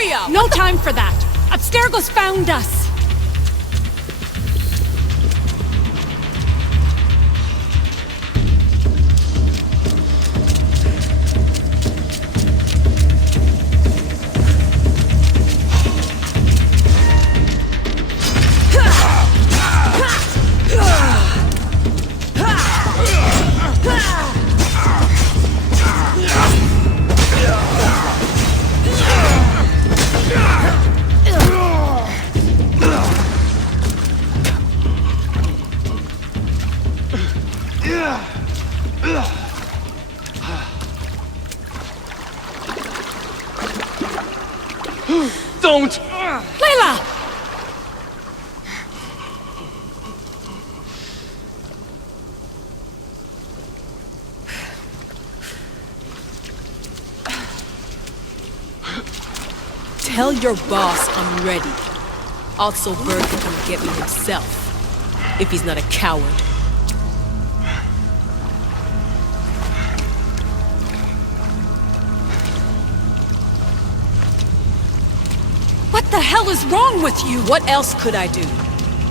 area! No time for that! Abstergo's found us! Don't! Layla! Tell your boss I'm ready. Also, Bird can come get me himself, if he's not a coward. What the hell is wrong with you? What else could I do?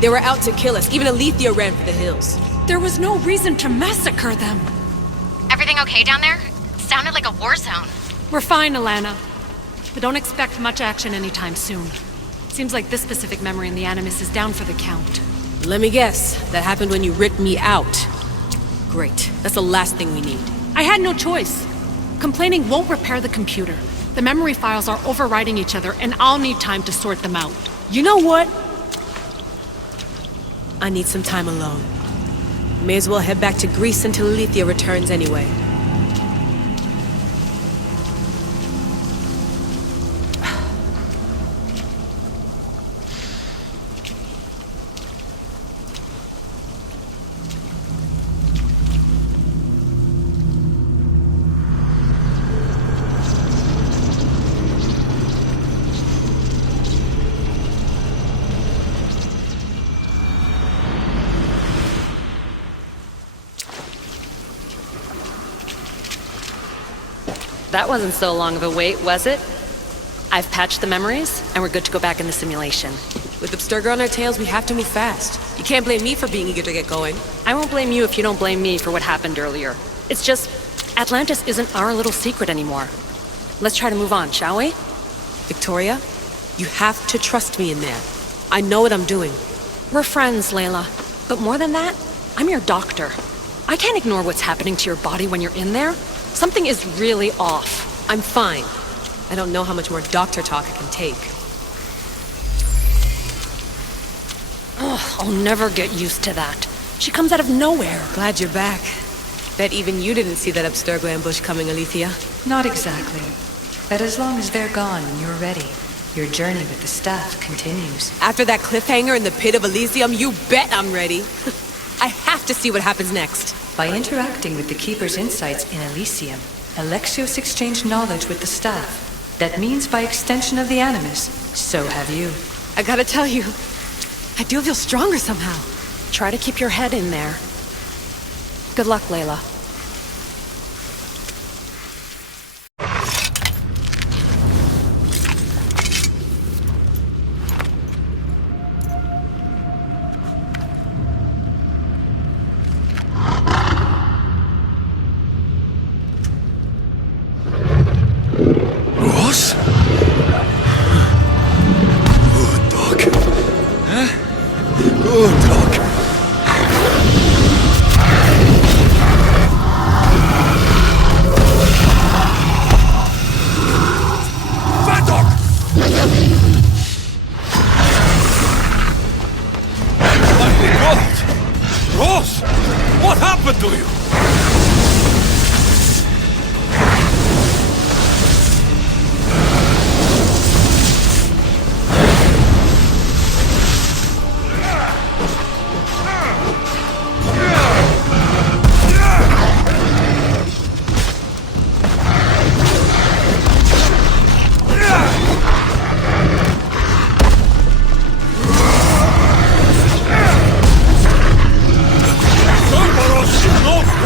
They were out to kill us. Even Alethea ran for the hills. There was no reason to massacre them. Everything okay down there? Sounded like a war zone. We're fine, Alana. But don't expect much action anytime soon. Seems like this specific memory in the Animus is down for the count. Let me guess. That happened when you ripped me out. Great. That's the last thing we need. I had no choice. Complaining won't repair the computer. The memory files are overriding each other, and I'll need time to sort them out. You know what? I need some time alone. May as well head back to Greece until Alethea returns anyway. That wasn't so long of a wait, was it? I've patched the memories, and we're good to go back in the simulation. With Abstergo on our tails, we have to move fast. You can't blame me for being eager to get going. I won't blame you if you don't blame me for what happened earlier. It's just, Atlantis isn't our little secret anymore. Let's try to move on, shall we? Victoria, you have to trust me in there. I know what I'm doing. We're friends, Layla. But more than that, I'm your doctor. I can't ignore what's happening to your body when you're in there. Something is really off. I'm fine. I don't know how much more doctor talk I can take. Ugh, I'll never get used to that. She comes out of nowhere. Glad you're back. Bet even you didn't see that Abstergo ambush coming, Alethea. Not exactly. But as long as they're gone and you're ready, your journey with the staff continues. After that cliffhanger in the pit of Elysium, you bet I'm ready. I have to see what happens next. By interacting with the Keeper's insights in Elysium, Alexios exchanged knowledge with the staff. That means by extension of the Animus, so have you. I gotta tell you, I do feel stronger somehow. Try to keep your head in there. Good luck, Layla. No!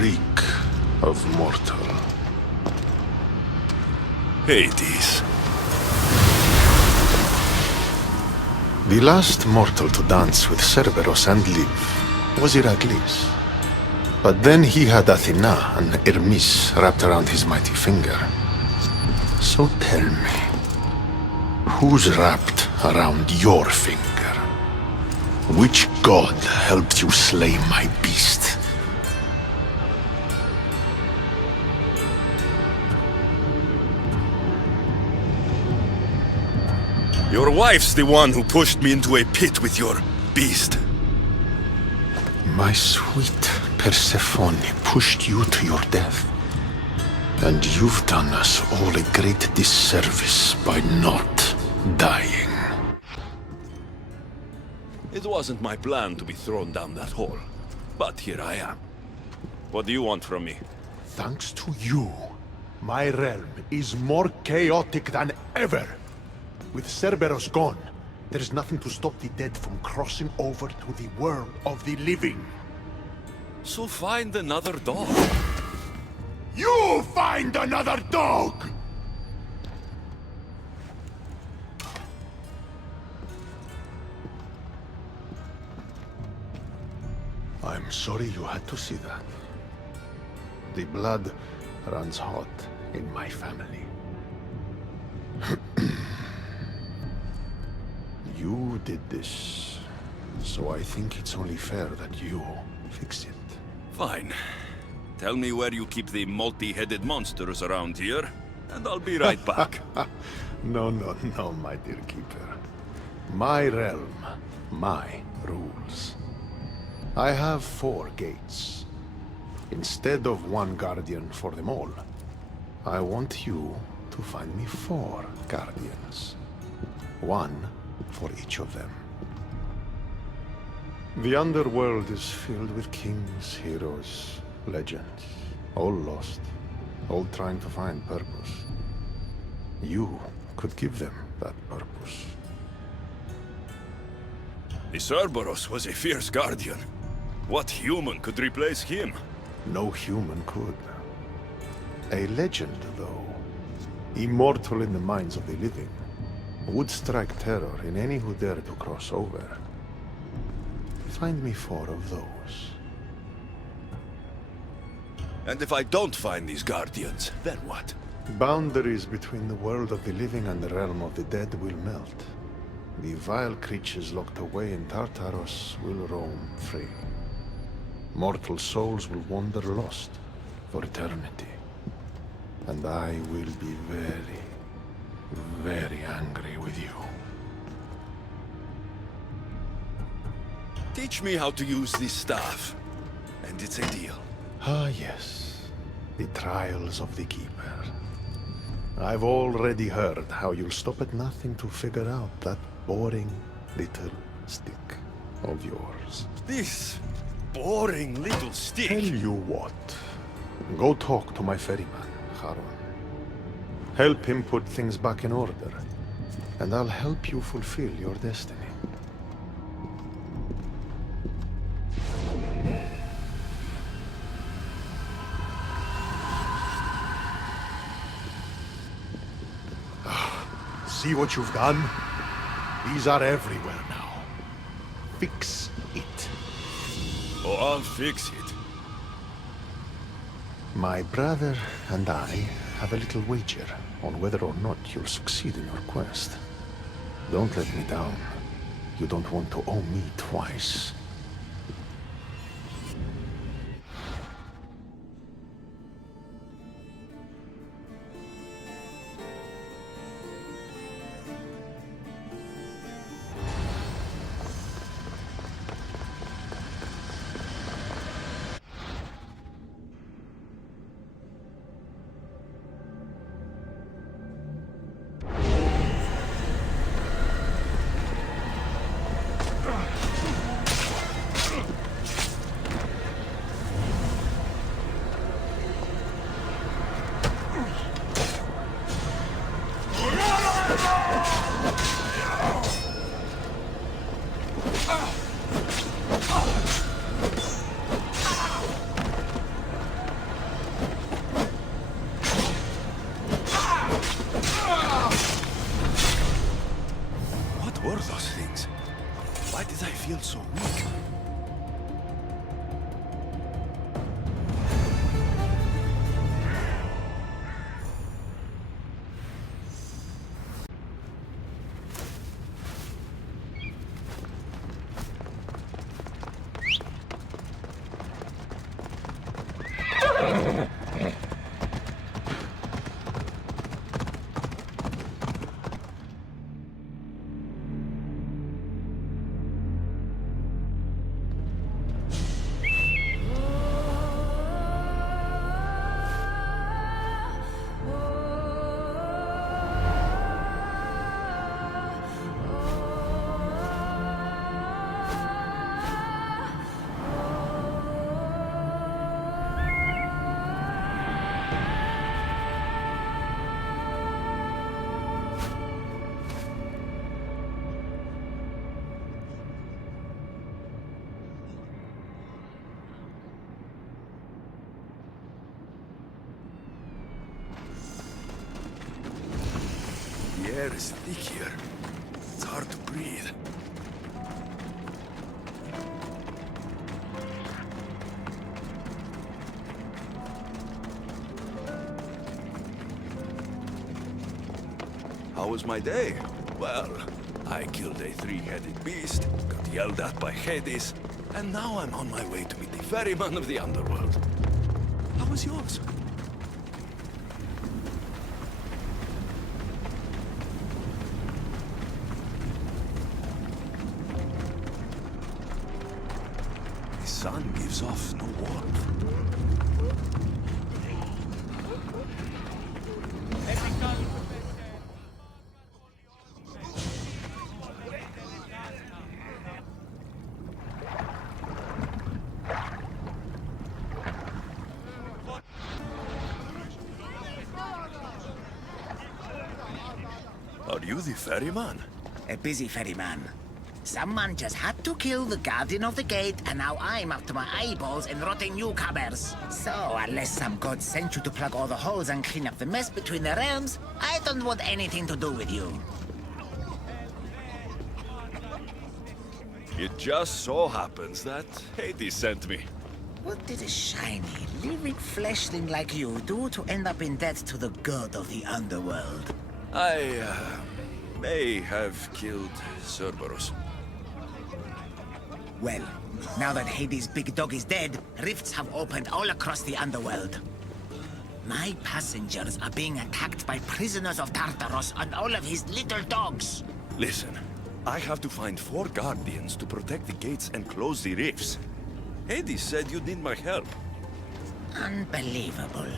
reek of mortal. Hades. The last mortal to dance with Cerberus and live was Heracles. But then he had Athena and Hermes wrapped around his mighty finger. So tell me, who's wrapped around your finger? Which god helped you slay my beast? Your wife's the one who pushed me into a pit with your beast. My sweet Persephone pushed you to your death. And you've done us all a great disservice by not dying. It wasn't my plan to be thrown down that hole. But here I am. What do you want from me? Thanks to you, my realm is more chaotic than ever. With Cerberus gone, there's nothing to stop the dead from crossing over to the world of the living. So find another dog. You find another dog! I'm sorry you had to see that. The blood runs hot in my family. You did this, so I think it's only fair that you fix it. Fine. Tell me where you keep the multi-headed monsters around here, and I'll be right back. No, my dear keeper. My realm, my rules. I have 4 gates. Instead of 1 guardian for them all, I want you to find me 4 guardians. 1 for each of them. The Underworld is filled with kings, heroes, legends, all lost, all trying to find purpose. You could give them that purpose. The Cerberus was a fierce guardian. What human could replace him? No human could. A legend, though, immortal in the minds of the living, would strike terror in any who dare to cross over. Find me 4 of those. And if I don't find these guardians, then what? Boundaries between the world of the living and the realm of the dead will melt. The vile creatures locked away in Tartaros will roam free. Mortal souls will wander lost for eternity. And I will be very, very angry with you. Teach me how to use this staff, and it's a deal. Ah, yes. The trials of the Keeper. I've already heard how you'll stop at nothing to figure out that boring little stick of yours. This boring little stick. Tell you what. Go talk to my ferryman, Charon. Help him put things back in order, and I'll help you fulfill your destiny. See what you've done? These are everywhere now. Fix it. Oh, I'll fix it. My brother and I have a little wager on whether or not you'll succeed in your quest. Don't let me down. You don't want to owe me twice. so weak. The air is thick here. It's hard to breathe. How was my day? Well, I killed a three-headed beast, got yelled at by Hades, and now I'm on my way to meet the ferryman of the Underworld. How was yours? The sun gives off no warmth. Are you the ferryman? A busy ferryman. Someone just had to kill the guardian of the gate, and now I'm up to my eyeballs in rotting newcomers. So, unless some god sent you to plug all the holes and clean up the mess between the realms, I don't want anything to do with you. It just so happens that Hades sent me. What did a shiny, living fleshling like you do to end up in debt to the god of the Underworld? I may have killed Cerberus. Well, now that Hades' big dog is dead, rifts have opened all across the Underworld. My passengers are being attacked by prisoners of Tartaros and all of his little dogs. Listen, I have to find 4 guardians to protect the gates and close the rifts. Hades said you'd need my help. Unbelievable.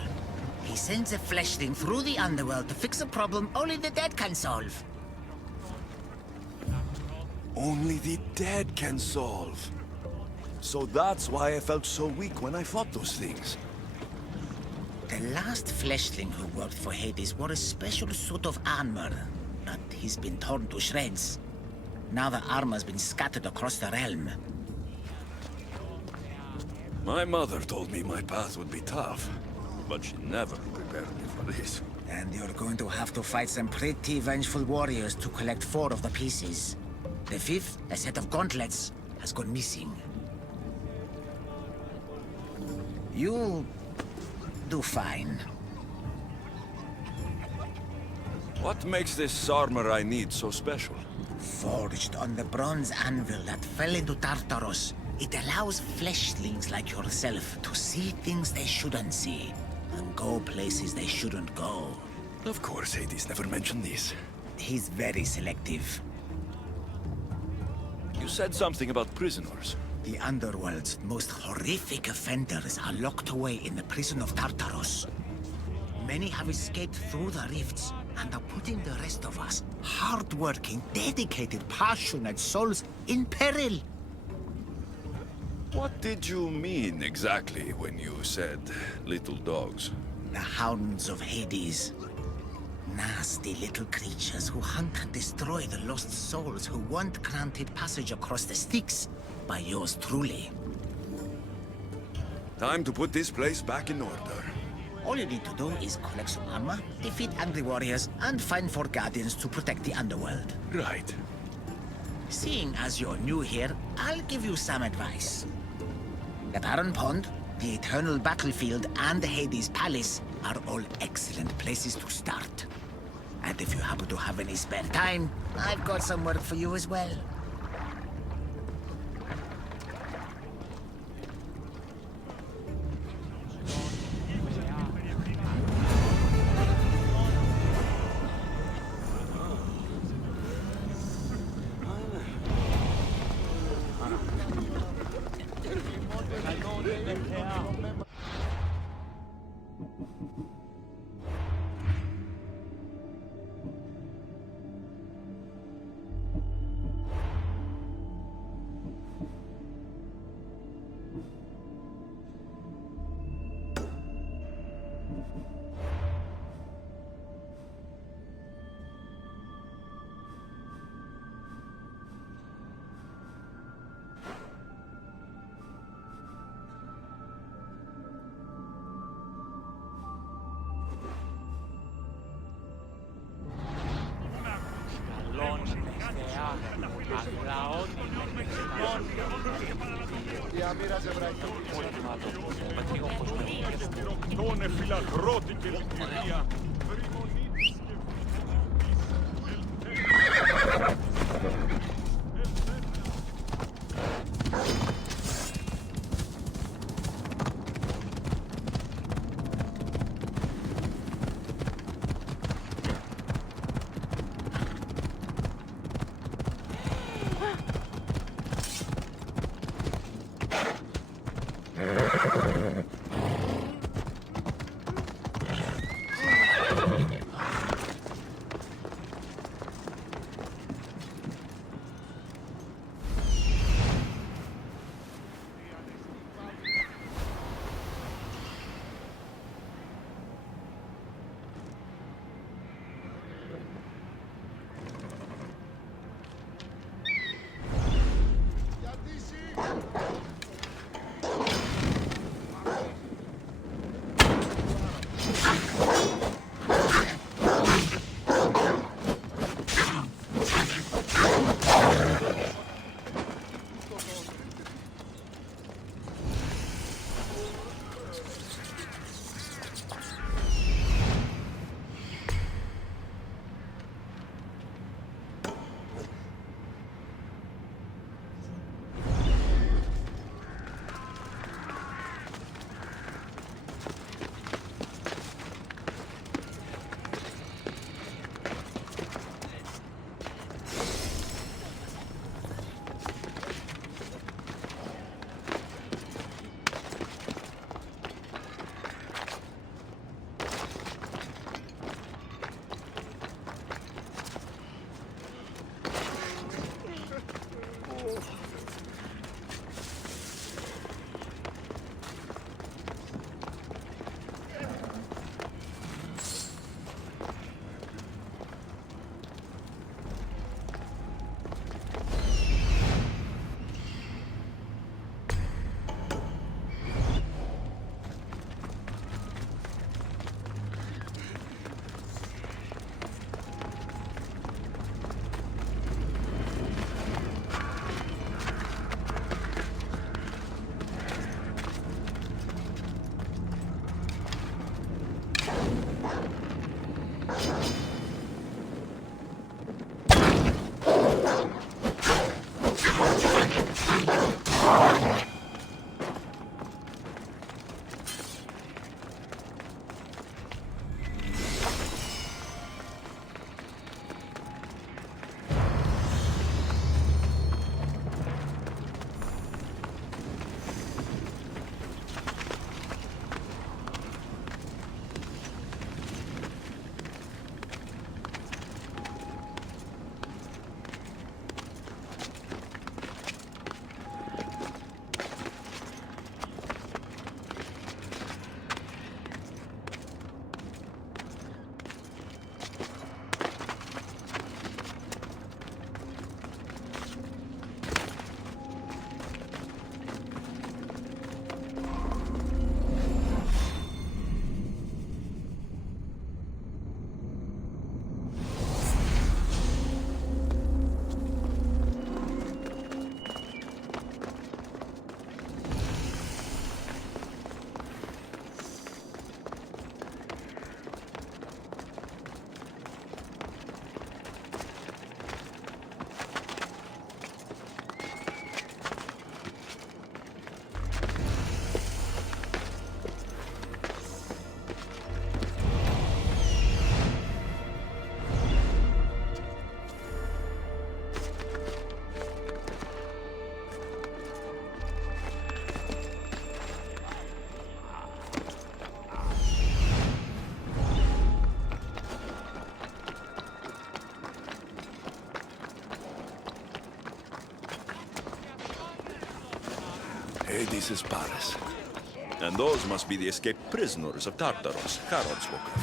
He sends a fleshling through the Underworld to fix a problem only the dead can solve. Only the dead can solve. So that's why I felt so weak when I fought those things. The last fleshling who worked for Hades wore a special suit of armor, but he's been torn to shreds. Now the armor's been scattered across the realm. My mother told me my path would be tough, but she never prepared me for this. And you're going to have to fight some pretty vengeful warriors to collect 4 of the pieces. The 5th, a set of gauntlets, has gone missing. You'll do fine. What makes this armor I need so special? Forged on the bronze anvil that fell into Tartaros, it allows fleshlings like yourself to see things they shouldn't see, and go places they shouldn't go. Of course, Hades never mentioned this. He's very selective. You said something about prisoners. The Underworld's most horrific offenders are locked away in the prison of Tartaros. Many have escaped through the rifts and are putting the rest of us, hard-working, dedicated, passionate souls, in peril. What did you mean exactly when you said little dogs? The hounds of Hades. Nasty little creatures who hunt and destroy the lost souls who weren't granted passage across the Styx by yours truly. Time to put this place back in order. All you need to do is collect some armor, defeat angry warriors, and find 4 guardians to protect the Underworld. Right. Seeing as you're new here, I'll give you some advice. The Baron Pond, the Eternal Battlefield, and the Hades Palace are all excellent places to start. And if you happen to have any spare time, I've got some work for you as well. is Paris. And those must be the escaped prisoners of Tartaros, Harold spoke of.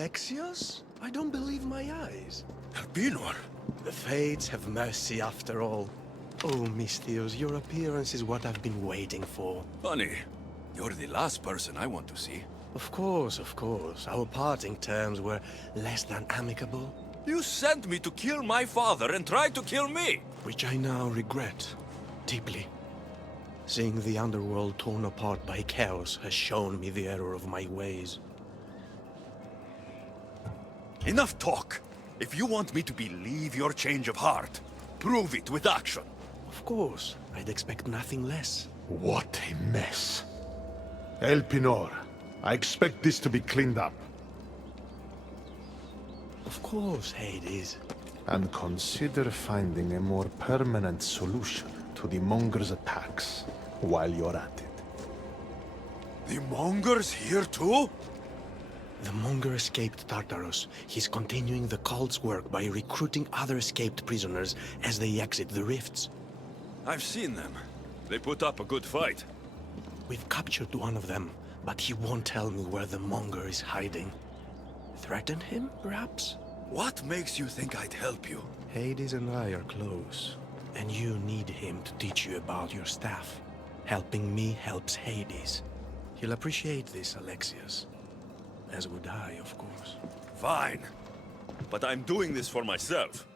Alexios? I don't believe my eyes. Albinor? The Fates have mercy after all. Oh, Misthios, your appearance is what I've been waiting for. Funny. You're the last person I want to see. Of course, of course. Our parting terms were less than amicable. You sent me to kill my father and tried to kill me! Which I now regret. Deeply. Seeing the Underworld torn apart by chaos has shown me the error of my ways. Enough talk! If you want me to believe your change of heart, prove it with action. Of course. I'd expect nothing less. What a mess. Elpinor, I expect this to be cleaned up. Of course, Hades. And consider finding a more permanent solution to the Monger's attacks while you're at it. The Monger's here too? The Monger escaped Tartaros. He's continuing the cult's work by recruiting other escaped prisoners as they exit the rifts. I've seen them. They put up a good fight. We've captured one of them, but he won't tell me where the Monger is hiding. Threaten him, perhaps? What makes you think I'd help you? Hades and I are close, and you need him to teach you about your staff. Helping me helps Hades. He'll appreciate this, Alexios. As would I, of course. Fine. But I'm doing this for myself.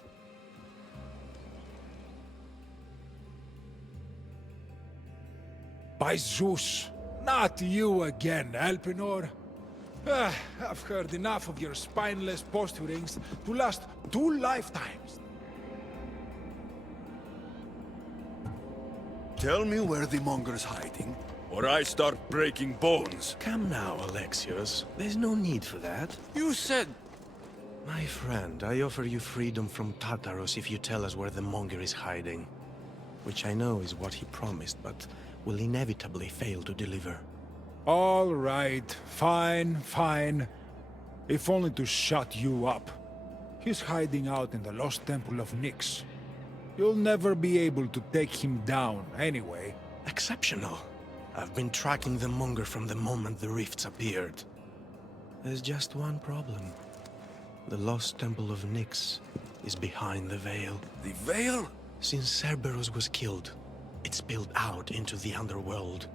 By Zeus, not you again, Elpinor. I've heard enough of your spineless posturings to last 2 lifetimes. Tell me where the Monger's hiding, or I start breaking bones. Come now, Alexios. There's no need for that. You said... My friend, I offer you freedom from Tartaros if you tell us where the Monger is hiding. Which I know is what he promised, but will inevitably fail to deliver. All right, fine, fine. If only to shut you up. He's hiding out in the lost temple of Nyx. You'll never be able to take him down, anyway. Exceptional. I've been tracking the Monger from the moment the rifts appeared. There's just one problem. The lost temple of Nyx is behind the Veil. The Veil? Since Cerberus was killed, it spilled out into the Underworld.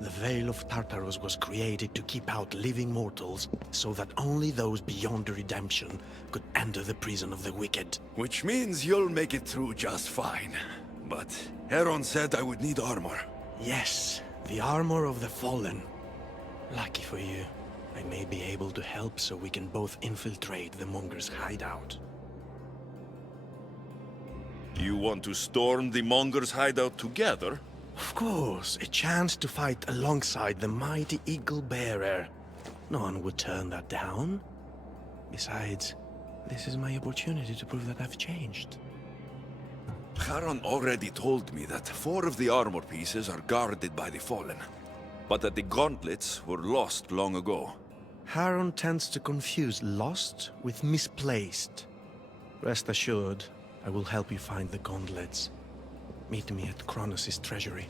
The Veil of Tartarus was created to keep out living mortals, so that only those beyond redemption could enter the prison of the wicked. Which means you'll make it through just fine. But Heron said I would need armor. Yes, the armor of the fallen. Lucky for you, I may be able to help so we can both infiltrate the Monger's hideout. You want to storm the Monger's hideout together? Of course, a chance to fight alongside the mighty Eagle Bearer. No one would turn that down. Besides, this is my opportunity to prove that I've changed. Charon already told me that 4 of the armor pieces are guarded by the Fallen, but that the gauntlets were lost long ago. Charon tends to confuse lost with misplaced. Rest assured, I will help you find the gauntlets. Meet me at Kronos' treasury.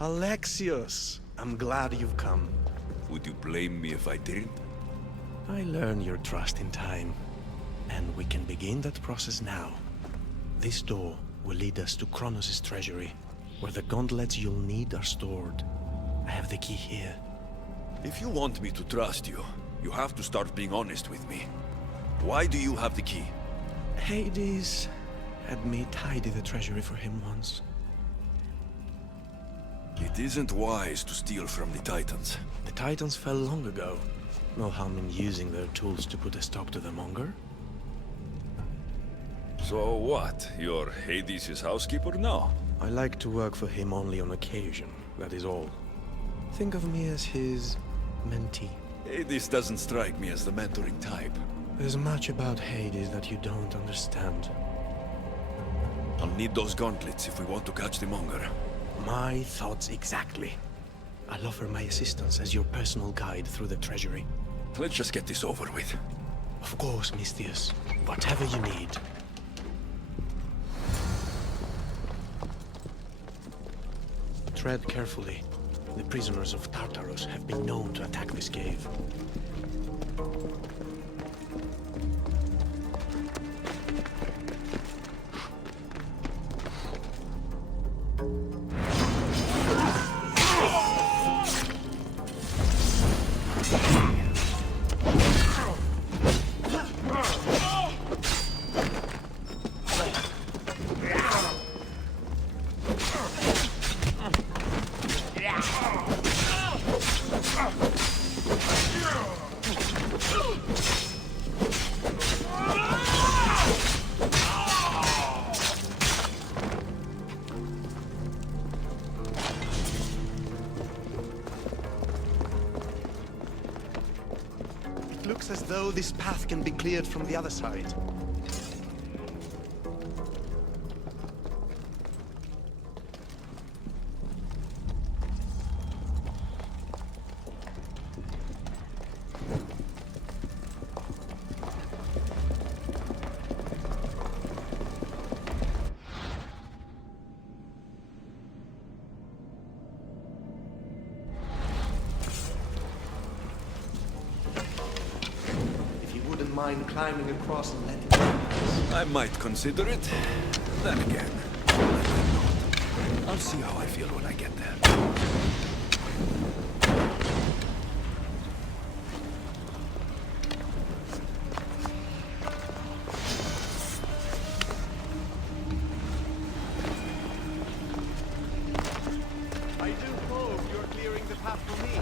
Alexios, I'm glad you've come. Would you blame me if I didn't? I learn your trust in time, and we can begin that process now. This door will lead us to Kronos' treasury, where the gauntlets you'll need are stored. I have the key here. If you want me to trust you, you have to start being honest with me. Why do you have the key? Hades had me tidy the treasury for him once. It isn't wise to steal from the Titans. The Titans fell long ago. No harm in using their tools to put a stop to the Monger. So what? You're Hades' housekeeper now? I like to work for him only on occasion, that is all. Think of me as his mentee. Hades doesn't strike me as the mentoring type. There's much about Hades that you don't understand. I'll need those gauntlets if we want to catch the Monger. My thoughts exactly. I'll offer my assistance as your personal guide through the treasury. Let's just get this over with. Of course, Misthios. Whatever you need. Tread carefully. The prisoners of Tartarus have been known to attack this cave. know this path can be cleared from the other side. Mind climbing across and letting me pass. I might consider it. Then again, I might not. I'll see how I feel when I get there. I do hope you're clearing the path for me.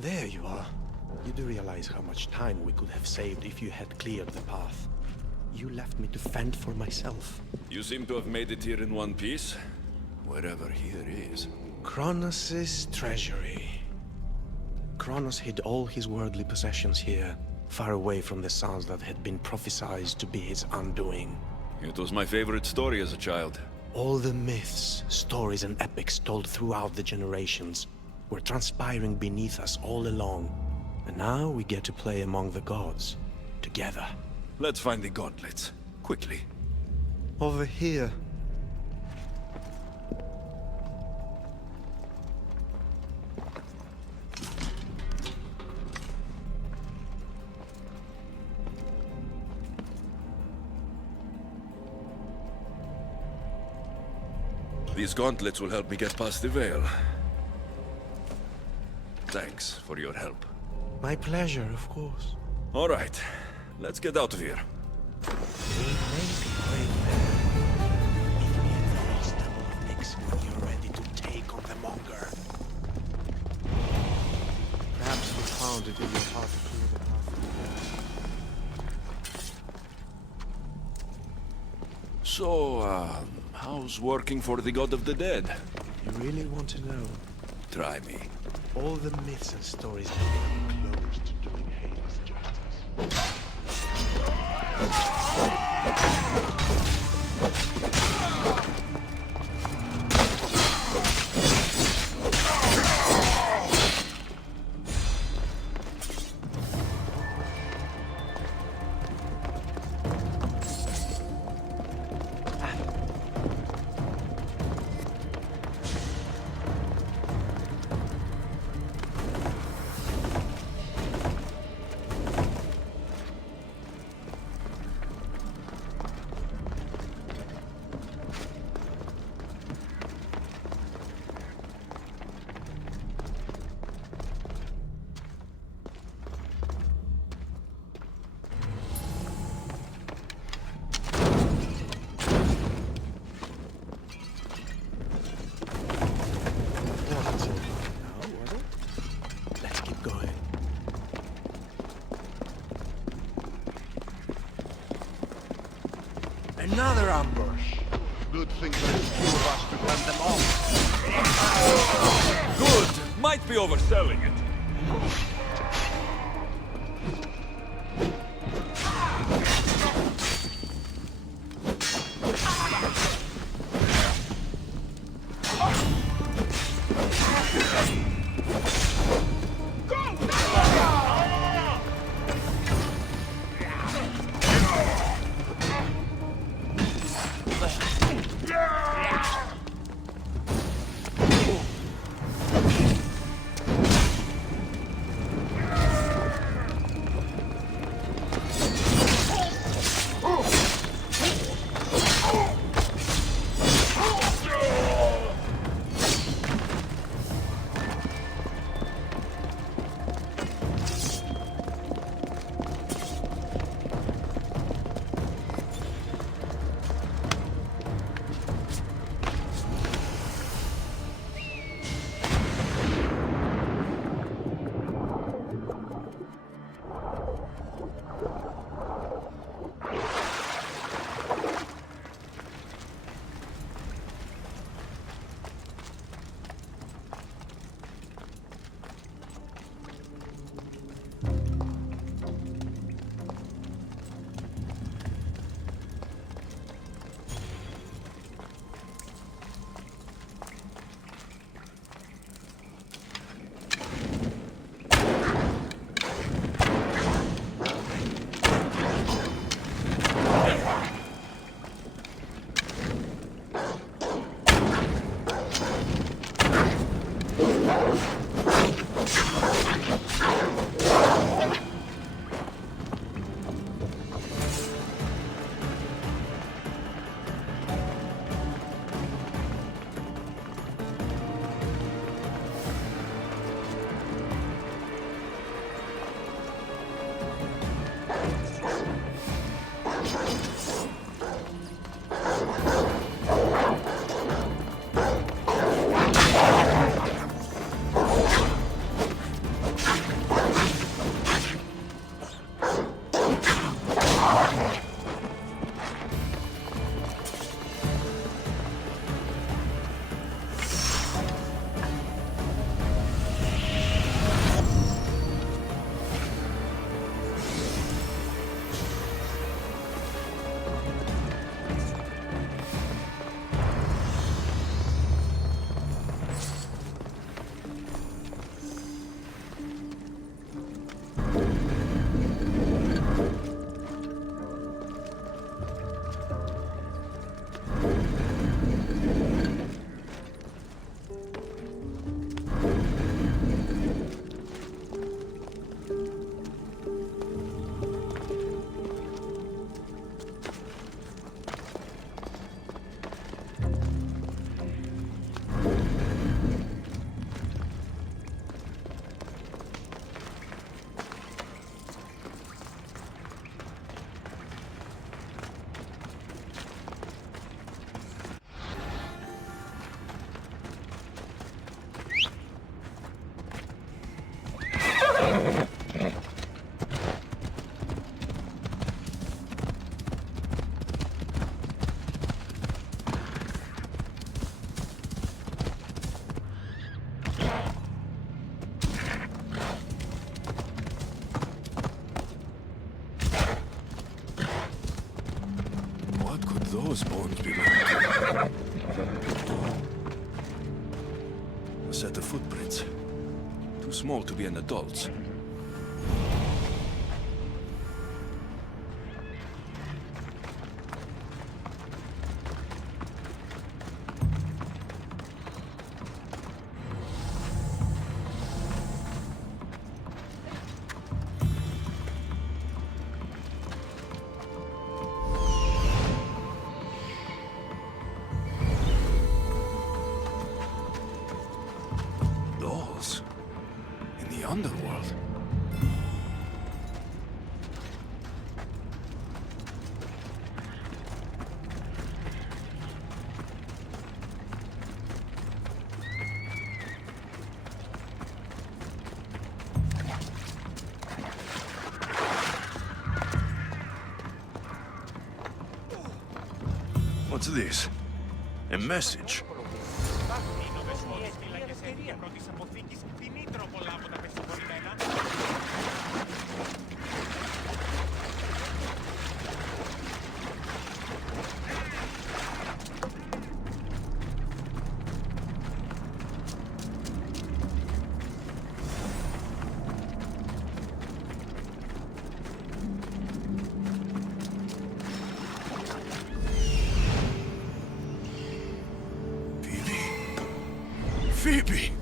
There you are. You do realize how much time we could have saved if you had cleared the path. You left me to fend for myself. You seem to have made it here in one piece. Wherever here is. Kronos' treasury. Kronos hid all his worldly possessions here, far away from the sounds that had been prophesied to be his undoing. It was my favorite story as a child. All the myths, stories, and epics told throughout the generations were transpiring beneath us all along. And now we get to play among the gods, together. Let's find the gauntlets, quickly. Over here. These gauntlets will help me get past the veil. Thanks for your help. My pleasure, of course. All right, let's get out of here. We may be great men. Meet me at the lost temple of Nyx when you're ready to take on the Monger. Perhaps you found it in your heart to clear the path. So, how's working for the God of the Dead? You really want to know? Try me. All the myths and stories have been close to doing Hades justice. Another ambush. Good thing there's few of us to fend them off. Good! Might be overselling it. those bones belong to? A set of footprints. Too small to be an adult's. Dolls? In the Underworld? What's this? A message? Phoebe!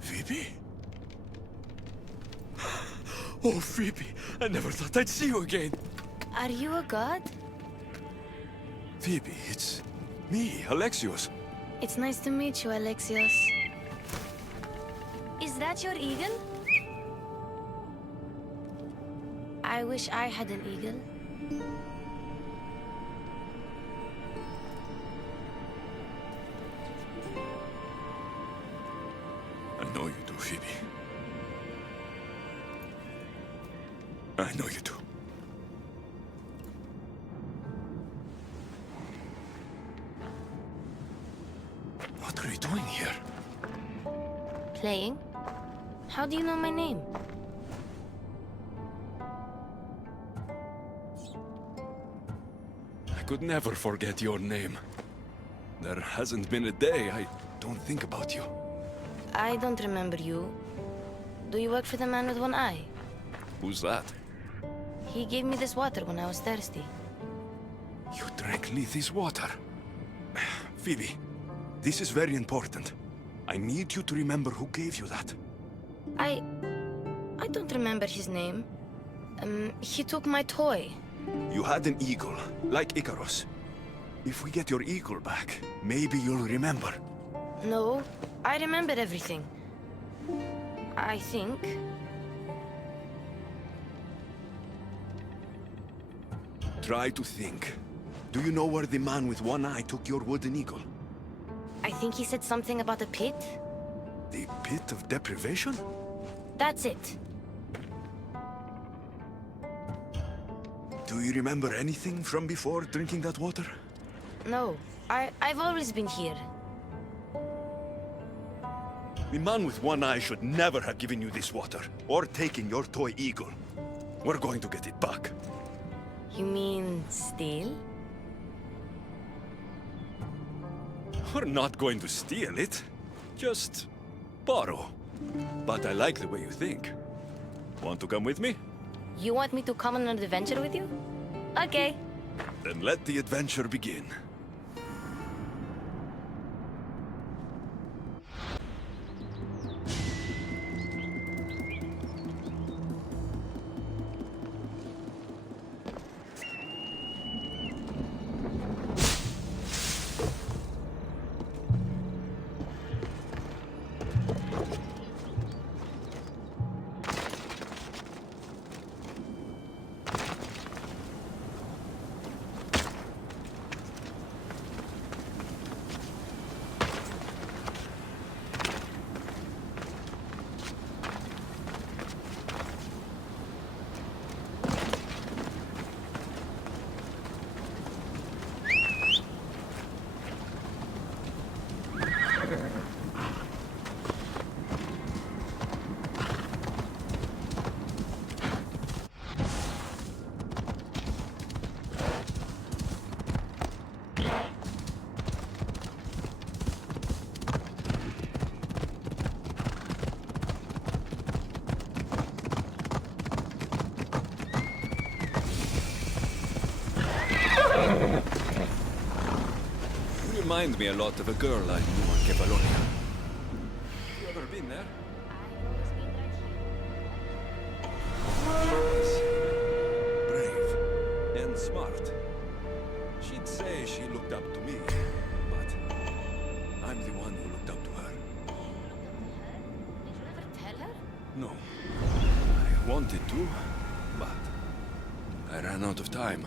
Phoebe? Oh, Phoebe, I never thought I'd see you again. Are you a god? Phoebe, it's me, Alexios. It's nice to meet you, Alexios. Is that your eagle? I wish I had an eagle. I know you do, Phoebe. I know you do. What are you doing here? Playing? How do you know my name? I could never forget your name. There hasn't been a day I don't think about you. I don't remember you. Do you work for the man with one eye? Who's that? He gave me this water when I was thirsty. You drank Lethe's water. Phoebe, this is very important. I need you to remember who gave you that. I don't remember his name. He took my toy. You had an eagle, like Icarus. If we get your eagle back, maybe you'll remember. No, I remember everything. I think. Try to think. Do you know where the man with one eye took your wooden eagle? I think he said something about a pit. The pit of deprivation? That's it. Do you remember anything from before drinking that water? No, I've always been here. The man with one eye should never have given you this water, or taken your toy eagle. We're going to get it back. You mean steal? We're not going to steal it. Just borrow. But I like the way you think. Want to come with me? You want me to come on an adventure with you? Okay. Then let the adventure begin. You remind me a lot of a girl I knew on Kefalonia. You ever been there? Yes. Brave and smart. She'd say she looked up to me, but I'm the one who looked up to her. Did you ever tell her? No. I wanted to, but I ran out of time.